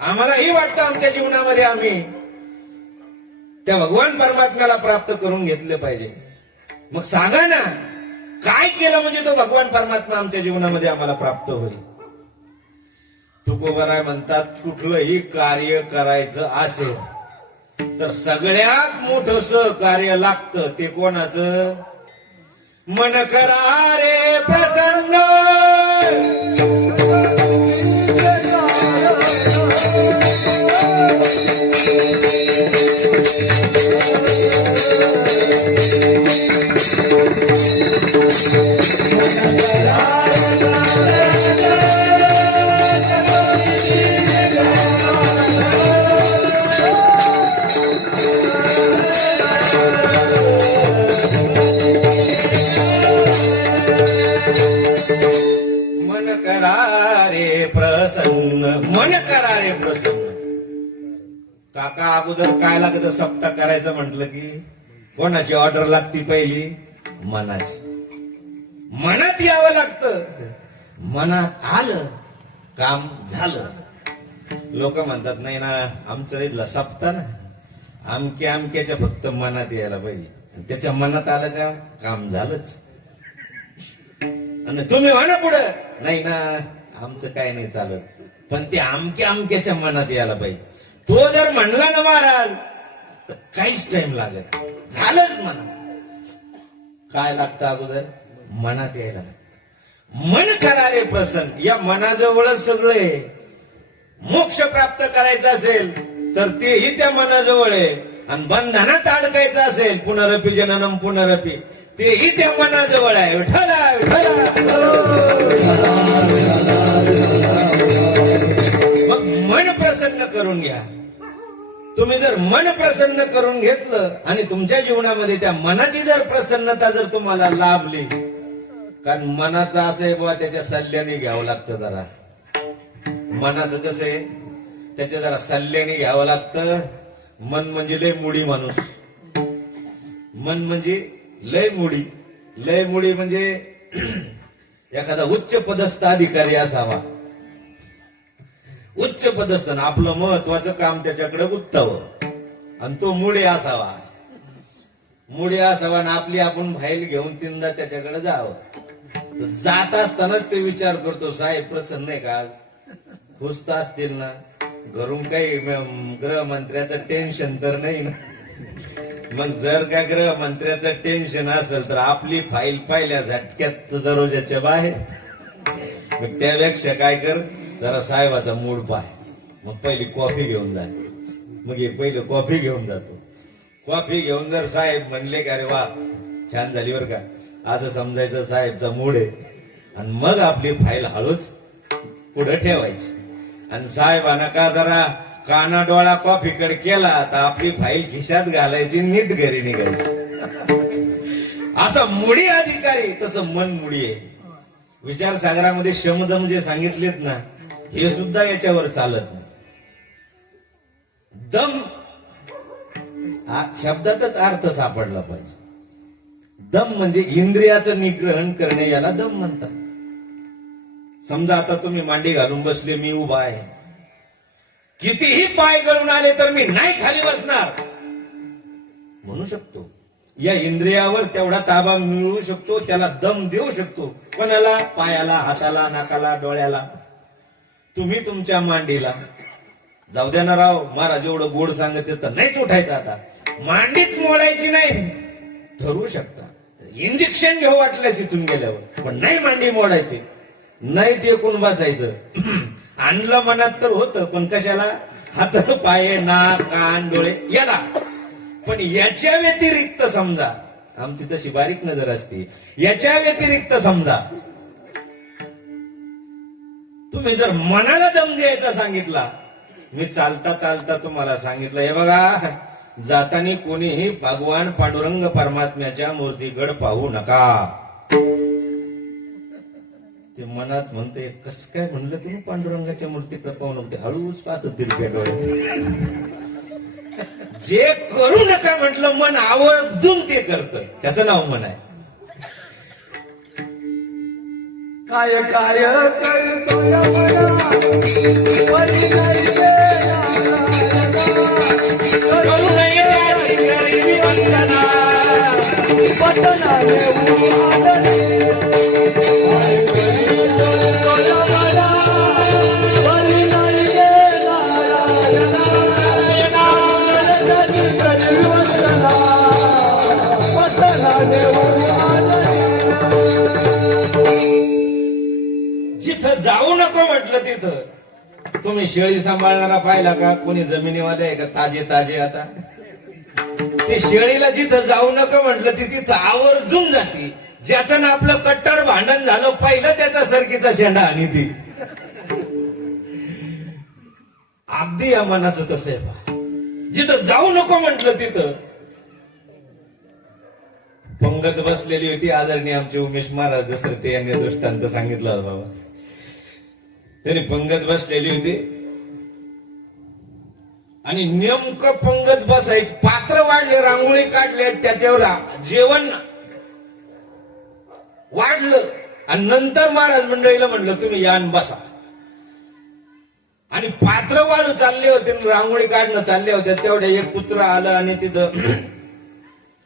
आम्हालाही वाटतं आमच्या जीवनामध्ये आम्ही त्या भगवान परमात्म्याला प्राप्त करून घेतले पाहिजे. मग सांगा ना, काय केलं म्हणजे तो भगवान परमात्मा आमच्या जीवनामध्ये आम्हाला प्राप्त होईल. तुकोबाराय म्हणतात, कुठलंही कार्य करायचं असेल तर सगळ्यात मोठं सहकार्य लागतं ते कोणाचं? मन करा रे प्रसन्न. मन करा रे प्रसन्न, मन करा रे प्रसन्न. काका अगोदर काय लागतं? सप्ताह करायचं म्हटलं की कोणाची ऑर्डर लागती? पहिली मनाची. मनात यावं लागतं. मनात आलं काम झालं. लोक म्हणतात नाही ना, आमचं इथला सप्ताह ना, अमक्या अमक्याच्या फक्त मनात यायला पाहिजे. त्याच्या मनात आलं का काम झालंच. आणि तुम्ही म्हणा पुढं, नाही ना आमचं काय नाही चालत, पण ते अमक्या अमक्याच्या मनात यायला पाहिजे. तो जर म्हणला ना महाराज तर काहीच टाइम लागत, झालंच मनात. काय लागतं अगोदर? मनात यायला. मन करा रे प्रसन्न. या मनाजवळच सगळे. मोक्ष प्राप्त करायचा असेल तर तेही त्या मनाजवळ आहे. आणि बंधनात अडकायचं असेल, पुनरपी जननम पुनरपी, तेही त्या मनाजवळ आहे. विठ्ठला विठ्ठला. मग मन प्रसन्न करून घ्या. तुम्ही जर मन प्रसन्न करून घेतलं आणि तुमच्या जीवनामध्ये त्या मनाची जर प्रसन्नता जर तुम्हाला लाभली, कारण मनाचं असं आहे बाबा, त्याच्या सल्ल्याने घ्यावं लागतं. जरा मनाचं कसं आहे, त्याच्या जरा सल्ल्याने घ्यावं लागतं. मन म्हणजे लय मुडी माणूस. मन म्हणजे लय मुडी. लय मुडी म्हणजे एखादा उच्च पदस्थ अधिकारी असावा. उच्च पदस्थ, आपलं महत्वाचं काम त्याच्याकडे गुत्तावं, आणि तो मुडे असावा. मुडे असावा आणि आपली आपण फाईल घेऊन तीनदा त्याच्याकडे जावं. जात असतानाच ते विचार करतो, साहेब प्रसन्न आहे का? खुश तर असतील ना? घरून काही गृहमंत्र्याचं टेन्शन तर नाही ना? मग जर का गृहमंत्र्याचं टेन्शन असेल तर आपली फाईल पाहिल्या झटक्यात दरवाजाच्या बाहेर. मग त्यापेक्षा काय कर, जरा साहेबाचा मूड पाय. मग पहिली कॉफी घेऊन जा. मग हे पहिलं कॉफी घेऊन जातो. कॉफी घेऊन जर साहेब म्हणले का, अरे वा छान झाली बरं का, असं समजायचं साहेबचा मूड आहे. आणि मग आपली फाईल हळूच पुढे ठेवायची. आणि साहेबांना का जरा काना डोळा कॉफीकडे केला तर आपली फाईल खिशात घालायची, नीट घरी निघायची. असा मुडी अधिकारी, तसं मन मुडी आहे. विचारसागरामध्ये शमदम जे सांगितलेत ना, हे सुद्धा याच्यावर चालत नाही. दम हा शब्दातच अर्थ सापडला पाहिजे. दम म्हणजे इंद्रियाचं निग्रहण करणे, याला दम म्हणतात. समजा आता तुम्ही मांडी घालून बसले, मी उभा आहे, कितीही पाय गळून आले तर मी नाही खाली बसणार म्हणू शकतो. या इंद्रियावर तेवढा ताबा मिळवू शकतो, त्याला दम देऊ शकतो. कोणाला? पायाला, हाताला, नाकाला, डोळ्याला. तुम्ही तुमच्या मांडीला जाऊ द्या ना राव, महाराज एवढं गोड सांगत तर नाहीच उठायचं. आता मांडीच मोडायची नाही, ठरवू शकता. इंजेक्शन घेऊ वाटल्यास इथून गेल्यावर, पण नाही मांडी मोडायची, नाही टेकून बसायचं. आणलं मनात तर होतं, पण कशाला? हात, पाय, नाक, कान, डोळे याला. पण याच्या व्यतिरिक्त समजा, आमची तशी बारीक नजर असते, याच्या व्यतिरिक्त समजा तुम्ही जर मनाला दम द्यायचा सांगितला, मी चालता चालता तुम्हाला सांगितलं, हे बघा जातानी कोणीही भगवान पांडुरंग परमात्म्याच्या मूर्तीकडे पाहू नका. ते मनात म्हणते, कसं काय म्हणलं तुम्ही पांडुरंगाच्या मूर्तीकडे पाहू नको? हळूच पाहत तिरप्या डोळ्यात. जे करू नका म्हटलं मन आवर्जून ते करतं, त्याचं नाव मन आहे. काय काय करतो या मना, पटनाने उमादली बली नाही गे नारायणा करी वंदना पटनाने उमादली जिथं जाऊ नको म्हटलं तिथं तुम्ही शेळी सांभाळणारा पाहिला का? कोणी जमिनीवाले आहे का ताजे ताजे? आता ते शेळीला जिथं जाऊ नका म्हटलं ती तिथं आवर्जून जाती. ज्याचं ना आपलं कट्टर भांडण झालं पहिलं त्याचा सरकीचा शेंडा आणि ती अगदी या मनाचं तसं आहे पहा. जिथं जाऊ नको म्हटलं तिथं पंगत बसलेली होती. आदरणीय आमचे उमेश महाराज दसरथे यांनी दृष्टांत सांगितला होता बाबा. तरी पंगत बसलेली होती आणि नेमकं पंगत बसायची. पात्र वाढले, रांगोळी काढले, त्याच्यावर जेवण वाढलं आणि नंतर महाराज मंडळीला म्हणलं तुम्ही या आणि बसा. आणि पात्र वाढू चालले होते, रांगोळी काढणं चालले होते, तेवढ्या एक पुत्र आलं आणि तिथं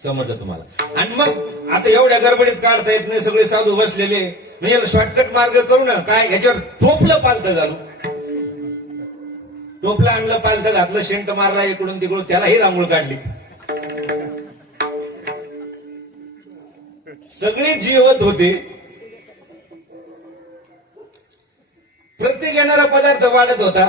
समजलं तुम्हाला. आणि मग आता एवढ्या गडबडीत काढता येत नाही, सगळे साधू बसलेले. मी याला शॉर्टकट मार्ग करू ना काय, ह्याच्यावर टोपलं पालतं घालू. टोपलं आणलं, पालतं घातलं, शेंट मारला इकडून तिकडून, त्यालाही रांगोळ काढली. सगळे जेवत होते. प्रत्येक येणारा पदार्थ वाढत होता,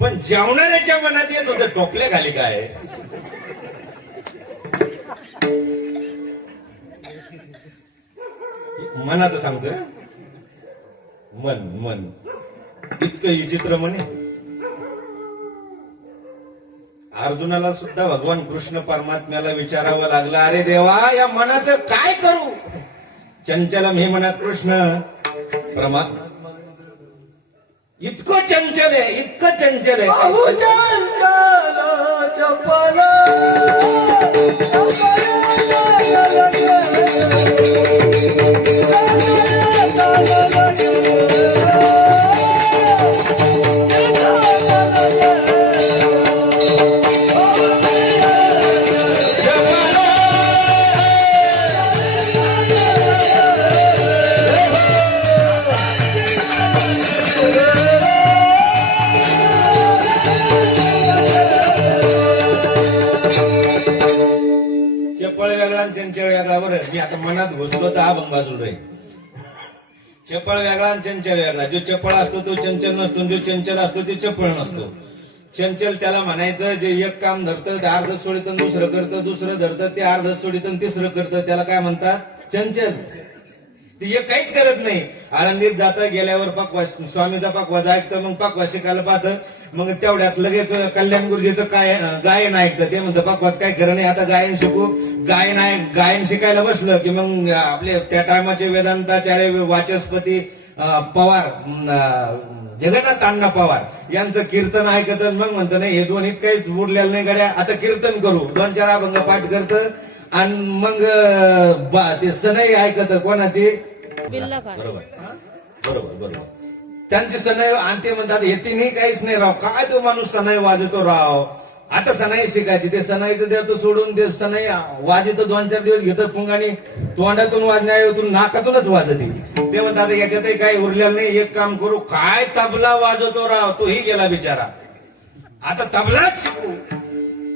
पण जेवणाऱ्याच्या मनात येत होतं टोपल्या खाली काय. मनाचं सांगतोय, मन मन इतकं विचित्र म्हणे. अर्जुनाला सुद्धा भगवान कृष्ण परमात्म्याला विचारावं लागलं, अरे देवा या मनाचं काय करू. चंचलम हे मनात कृष्ण परमात्मा इतकं चंचल आहे, इतकं चंचल आहे. चपळ वेगळा आणि चंचल वेगळा. बरं मी आता मनात घुसलो तर अभंग बाजूला राहील. चपळ वेगळा आणि चंचल वेगळा. जो चपळ असतो तो चंचल नसतो, जो चंचल असतो ते चपळ नसतो. चंचल त्याला म्हणायचं जे एक काम धरतं ते अर्ध सोडितं दुसरं करतं, दुसरं धरतं ते अर्ध सोडितं तिसरं करतं, त्याला काय म्हणतात? चंचल. ते एक काहीच करत नाही. आळंदीत जातं, गेल्यावर पकवा स्वामीचा पकवाज ऐकतं, मग पकवा शिकायला पाहतं, मग तेवढ्यात लगेच कल्याण गुरुजीचं काय गायन ऐकतं. ते म्हणतं पकवाज काय खरं नाही, आता गायन शिकू. गायन शिकायला बसलं की मग आपले त्या टायमाचे वेदांताचार्य वाचस्पती पवार, जगन्नाथ अण्णा पवार यांचं कीर्तन ऐकतं. मग म्हणतं नाही हे दोन्हीत काहीच उरलेलं नाही गड्या, आता कीर्तन करू. 2-4 अभंग पाठ करतं आणि मग ते सनई ऐकत. कोणाची? बरोबर बरोबर बरोबर. त्यांची सनई. आणि ते म्हणतात हे तिन्ही काहीच नाही राव, काय तो माणूस सनई वाजवतो राव. आता सनई शिकायची. ते सनईचं देतो सोडून, ते सनई वाजवतो 2-4 दिवस घेतं पुंगाने, तोंडातून वाजण्याऐवजी नाकातूनच वाजते. ते म्हणतात याच्यातही काही उरलेलं नाही, एक काम करू, काय तबला वाजवतो राव, तोही गेला बिचारा, आता तबलाच शिकू.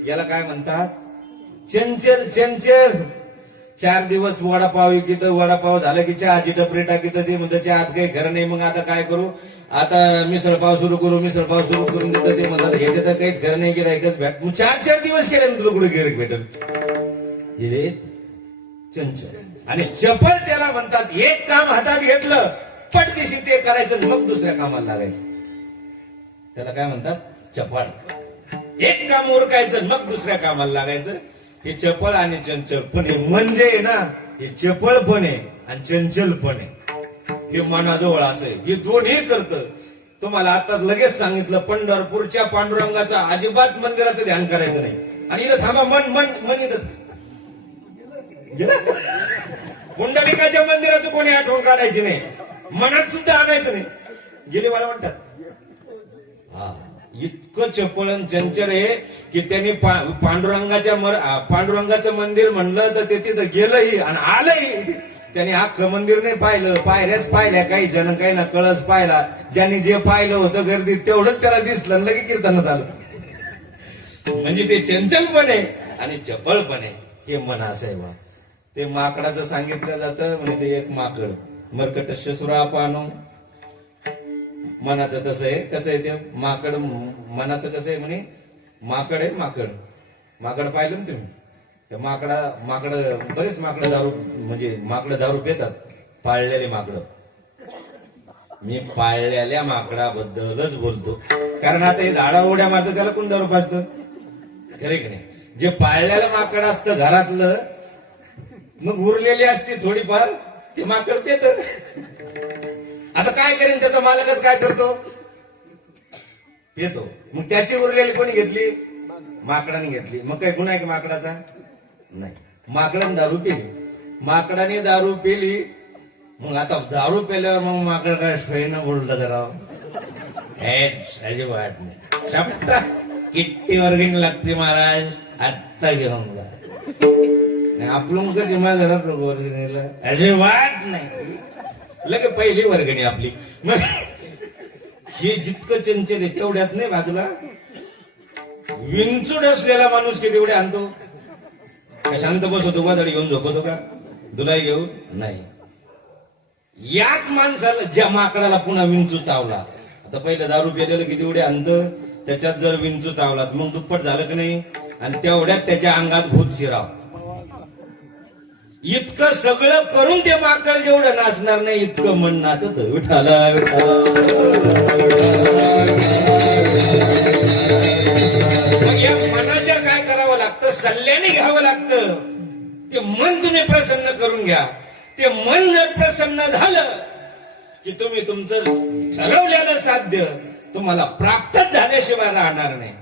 याला काय म्हणतात? चंचल. चंचल. 4 दिवस वडापाव विकित, वडापाव झालं की चहाची टपरी टाकीत. ते म्हणतं चहात काही खरं नाही, मग आता काय करू, आता मिसळपाव सुरू करू. मिसळपाव सुरू करून देतं. ते म्हणतात ह्याच्यात काहीच खरं नाही, गिरायकच भेट. 4 दिवस केले तुला कुठे गिरायक भेटल. हे चंचल. आणि चपळ त्याला म्हणतात. एक काम हातात घेतलं पटदिशी ते करायचं, मग दुसऱ्या कामाला लागायचं. त्याला काय म्हणतात? चपळ. एक काम उरकायचं मग दुसऱ्या कामाला लागायचं. हे चपळ आणि चंचल. पण हे म्हणजे ना, हे चपळ पण आहे आणि चंचल पण आहे. हे मनाजवळ असेल, हे दोन्ही करतं. तुम्हाला आता लगेच सांगितलं, पंढरपूरच्या पांडुरंगाचं अजिबात मंदिराचं ध्यान करायचं नाही. आणि इथं थांबा, मन मन मन इथं गेलं. पुंडलिकाच्या मंदिराचं कोणी आठवण काढायची नाही, मनात सुद्धा आणायचं नाही. गेले मला म्हणतात. हा इतकं चपळण चंचल आहे की त्यांनी पांडुरंगाचं मंदिर म्हणलं तर ते तिथं गेलंही आणि आलंही. त्यांनी अख्खं मंदिर नाही पाहिलं, पायऱ्याच पाहिल्या, काही जण काही ना कळस पाहिला. ज्यांनी जे पाहिलं होतं गर्दीत तेवढंच त्याला दिसलं, लगे कीर्तनात आलं. म्हणजे ते चंचल पण आहे आणि चपळ पण आहे. हे मन असं आहे बा. ते माकडाचं सांगितलं जातं म्हणजे ते एक माकड मर्कटस्य सुरापानो. मनाचं तसं आहे. कसं आहे ते माकड, मनाचं कसं आहे म्हणे, माकड आहे माकड पाहिलं ना तुम्ही. त्या माकड बरेच माकड दारू, म्हणजे माकड दारू पितात, पाळलेले माकड. मी पाळलेल्या माकडाबद्दलच बोलतो, कारण आता हे झाडा उड्या मारतं त्याला कोण दारू पाजतं, खरे की नाही. जे पाळलेलं माकड असतं घरातलं, मग उरलेली असते थोडीफार, ते माकड पित. आता काय करेन त्याचा मालकच काय करतो, पितो. मग त्याची उरलेली कोणी घेतली, माकडाने घेतली. मग काय गुन्हा आहे की माकडाचा नाही. माकडाने दारू पिली, माकडाने दारू पिली. मग आता दारू पेल्यावर मग माकड काय सोयीनं बोललं जरा, अजिबात नाही. शब्द किट्टी वर्गणी लागते महाराज, आत्ता घेऊन जा. आपलं कधी माझा वर्गणीला अजिबात नाही, लगे पहिली वर्गणी आपली. मग हे जितकं चंचल आहे तेवढ्यात नाही बाजूला विंचूड असलेला माणूस किती तेवढे आणतो. शांत बसवतो का, दडी घेऊन झोपवतो का, तुलाही घेऊ नाही. याच माणसाला, ज्या माकडाला पुन्हा विंचू चावला, आता पहिलं दारू पिलेलं किती एवढे आणतं, त्याच्यात जर विंचू चावलात मग दुप्पट झालं की नाही. आणि तेवढ्यात त्याच्या अंगात भूत शिराव. इतकं सगळं करून ते माकड जेवढं नाचणार नाही इतकं मन नाचत. विठाला या मनाच्या काय करावं लागतं, सल्ल्याने घ्यावं लागतं. ते मन तुम्ही प्रसन्न करून घ्या. ते मन जर प्रसन्न झालं की तुम्ही तुमचं ठरवलेलं साध्य तुम्हाला प्राप्तच झाल्याशिवाय राहणार नाही.